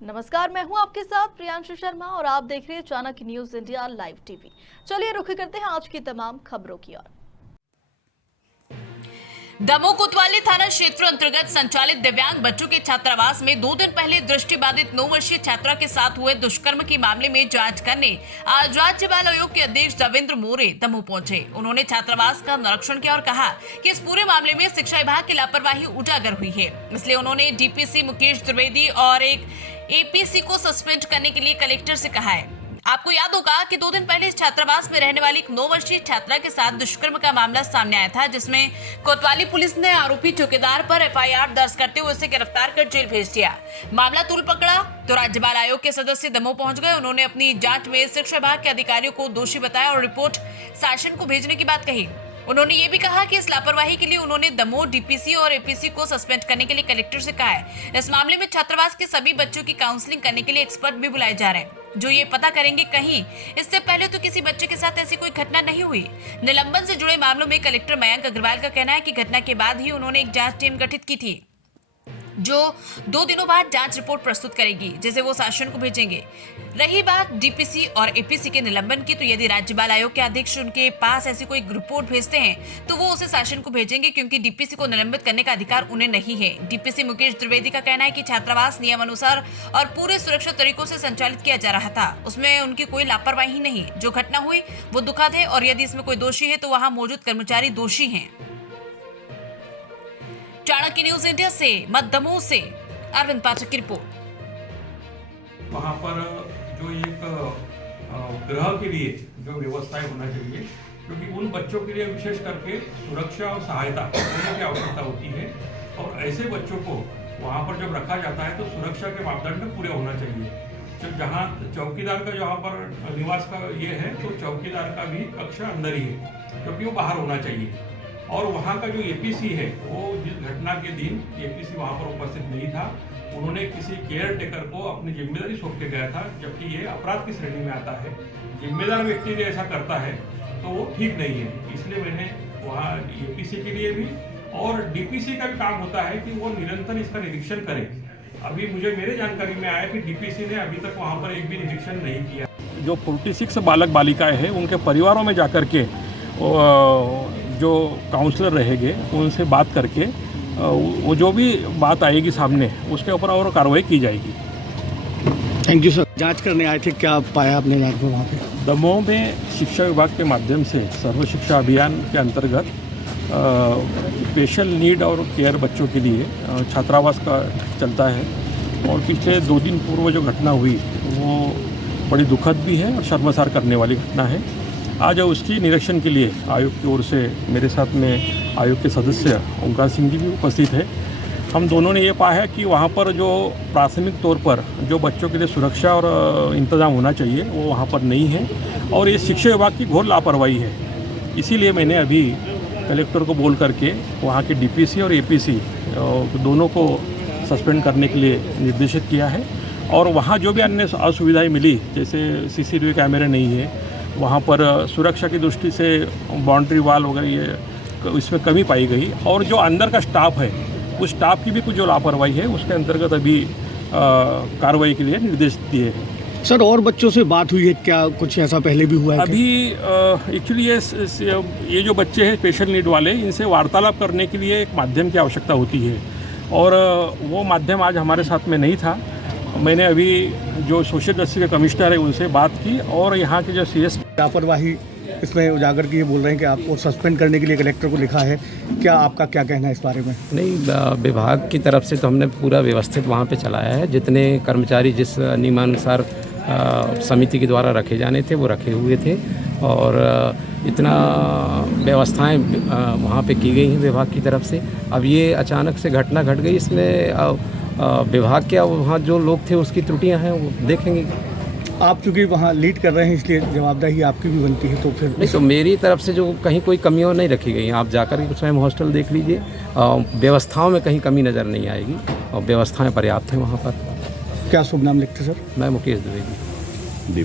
नमस्कार, मैं हूं आपके साथ प्रियांशु शर्मा और आप देख रहे हैं Chanakya news India live TV. चलिए रुख करते हैं आज की तमाम खबरों की ओर। दमोह कोतवाली थाना क्षेत्र अंतर्गत संचालित दिव्यांग बच्चों के छात्रावास में 2 दिन पहले दृष्टिबाधित 9 वर्षीय छात्रा के साथ हुए दुष्कर्म के मामले में जांच करने आज राज्य बाल आयोग के अध्यक्ष देवेंद्र मोरे दमोह पहुंचे। उन्होंने छात्रावास का निरीक्षण किया और कहा कि इस पूरे मामले में शिक्षा विभाग की लापरवाही उजागर हुई है, इसलिए उन्होंने डीपीसी मुकेश द्विवेदी और एक एपीसी को सस्पेंड करने के लिए कलेक्टर से कहा है। आपको याद होगा कि 2 दिन पहले इस छात्रावास में रहने वाली एक 9 वर्षीय छात्रा के साथ दुष्कर्म का मामला सामने आया था, जिसमें कोतवाली पुलिस ने आरोपी ठेकेदार पर एफआईआर दर्ज करते हुए उसे गिरफ्तार कर जेल भेज दिया। मामला तूल पकड़ा तो राज्य बाल आयोग के सदस्य दमोह पहुंच गए। उन्होंने अपनी जांच में शिक्षा विभाग के अधिकारियों को दोषी बताया और रिपोर्ट शासन को भेजने की बात कही। उन्होंने ये भी कहा कि इस लापरवाही के लिए उन्होंने दमोह डीपीसी और एपीसी को सस्पेंड करने के लिए कलेक्टर से कहा है। इस मामले में छात्रावास के सभी बच्चों की काउंसलिंग करने के लिए एक्सपर्ट भी बुलाए जा रहे हैं, जो ये पता करेंगे कहीं इससे पहले तो किसी बच्चे के साथ ऐसी कोई घटना नहीं हुई। निलंबन से जुड़े मामलों में कलेक्टर मयंक अग्रवाल का कहना है कि घटना के बाद ही उन्होंने एक जांच टीम गठित की थी, जो 2 दिनों बाद जांच रिपोर्ट प्रस्तुत करेगी, जिसे वो शासन को भेजेंगे। रही बात डीपीसी और एपीसी के निलंबन की, तो यदि राज्य बाल आयोग के अध्यक्ष उनके पास ऐसी कोई रिपोर्ट भेजते हैं तो वो उसे शासन को भेजेंगे, क्योंकि डीपीसी को निलंबित करने का अधिकार उन्हें नहीं है। डीपीसी मुकेश द्विवेदी का कहना है कि छात्रावास नियम अनुसार और पूरे सुरक्षित तरीकों से संचालित किया जा रहा था, उसमें उनकी कोई लापरवाही नहीं। जो घटना हुई वो दुखद है और यदि इसमें कोई दोषी है तो वहां मौजूद कर्मचारी दोषी हैं। चाणक्य न्यूज इंडिया से दमोह से अरविंद पाठक की रिपोर्ट। वहाँ पर जो एक गृह के लिए जो व्यवस्थाएं होना चाहिए, क्योंकि उन बच्चों के लिए विशेष करके सुरक्षा और सहायता देने की आवश्यकता होती है, और ऐसे बच्चों को वहाँ पर जब रखा जाता है तो सुरक्षा के मापदंड पूरे होना चाहिए। तो जहाँ चौकीदार का जहाँ पर निवास का ये है, तो चौकीदार का भी कक्षा अंदर ही है, क्योंकि वो बाहर होना चाहिए। और वहाँ का जो एपीसी है, वो जिस घटना के दिन एपीसी वहाँ पर उपस्थित नहीं था, उन्होंने किसी केयर टेकर को अपनी जिम्मेदारी सौंप के गया था, जबकि ये अपराध की श्रेणी में आता है। जिम्मेदार व्यक्ति ने ऐसा करता है तो वो ठीक नहीं है। इसलिए मैंने वहाँ एपीसी के लिए भी और डीपीसी का भी काम होता है कि वो निरंतर इसका निरीक्षण करें। अभी मुझे मेरे जानकारी में आया कि डीपीसी ने अभी तक वहाँ पर एक भी निरीक्षण नहीं किया। जो 46 बालक बालिकाएं हैं, उनके परिवारों में जाकर के जो काउंसलर रहेंगे उनसे बात करके वो जो भी बात आएगी सामने, उसके ऊपर और कार्रवाई की जाएगी। Thank you sir. जांच करने आए थे, क्या पाया आपने जांच में वहाँ पे? दमोह में शिक्षा विभाग के माध्यम से सर्व शिक्षा अभियान के अंतर्गत स्पेशल नीड और केयर बच्चों के लिए छात्रावास का चलता है, और पिछले 2 दिन पूर्व जो घटना हुई वो बड़ी दुखद भी है और शर्मसार करने वाली घटना है। आज उसकी निरीक्षण के लिए आयोग की ओर से मेरे साथ में आयोग के सदस्य ओंकार सिंह जी भी उपस्थित है। हम दोनों ने ये पाया कि वहाँ पर जो प्राथमिक तौर पर जो बच्चों के लिए सुरक्षा और इंतज़ाम होना चाहिए वो वहाँ पर नहीं है, और ये शिक्षा विभाग की घोर लापरवाही है। इसीलिए मैंने अभी कलेक्टर को बोल करके वहाँ के डीपीसी और एपीसी दोनों को सस्पेंड करने के लिए निर्देशित किया है। और वहाँ जो भी अन्य असुविधाएँ मिली, जैसे सीसीटीवी कैमरे नहीं है, वहाँ पर सुरक्षा की दृष्टि से बाउंड्री वाल वगैरह ये इसमें कमी पाई गई, और जो अंदर का स्टाफ है उस स्टाफ की भी कुछ जो लापरवाही है उसके अंतर्गत अभी कार्रवाई के लिए निर्देश दिए हैं। सर, और बच्चों से बात हुई है क्या? कुछ ऐसा पहले भी हुआ है? अभी एक्चुअली ये जो बच्चे हैं स्पेशल नीड वाले, इनसे वार्तालाप करने के लिए एक माध्यम की आवश्यकता होती है, और वो माध्यम आज हमारे साथ में नहीं था। मैंने अभी जो सोशल जस्टिस के कमिश्नर है उनसे बात की, और यहाँ के जो सीएस लापरवाही इसमें उजागर की, ये बोल रहे हैं कि आपको सस्पेंड करने के लिए कलेक्टर को लिखा है। क्या आपका क्या कहना है इस बारे में? नहीं, विभाग की तरफ से तो हमने पूरा व्यवस्थित वहाँ पे चलाया है। जितने कर्मचारी जिस नियमानुसार समिति के द्वारा रखे जाने थे वो रखे हुए थे, और इतना व्यवस्थाएं वहाँ पे की गई हैं विभाग की तरफ से। अब ये अचानक से घटना घट गई, इसमें विभाग के वहाँ जो लोग थे उसकी त्रुटियां हैं, वो देखेंगे। आप चूँकि वहाँ लीड कर रहे हैं, इसलिए जवाबदेही आपकी भी बनती है, तो फिर नहीं, तो मेरी तरफ से जो कहीं कोई कमियां नहीं रखी गई हैं। आप जाकर के स्वयं हॉस्टल देख लीजिए, व्यवस्थाओं में कहीं कमी नज़र नहीं आएगी, और व्यवस्थाएं पर्याप्त हैं वहाँ पर। क्या शुभ नाम लिखते सर? मैं मुकेश द्विवेदी।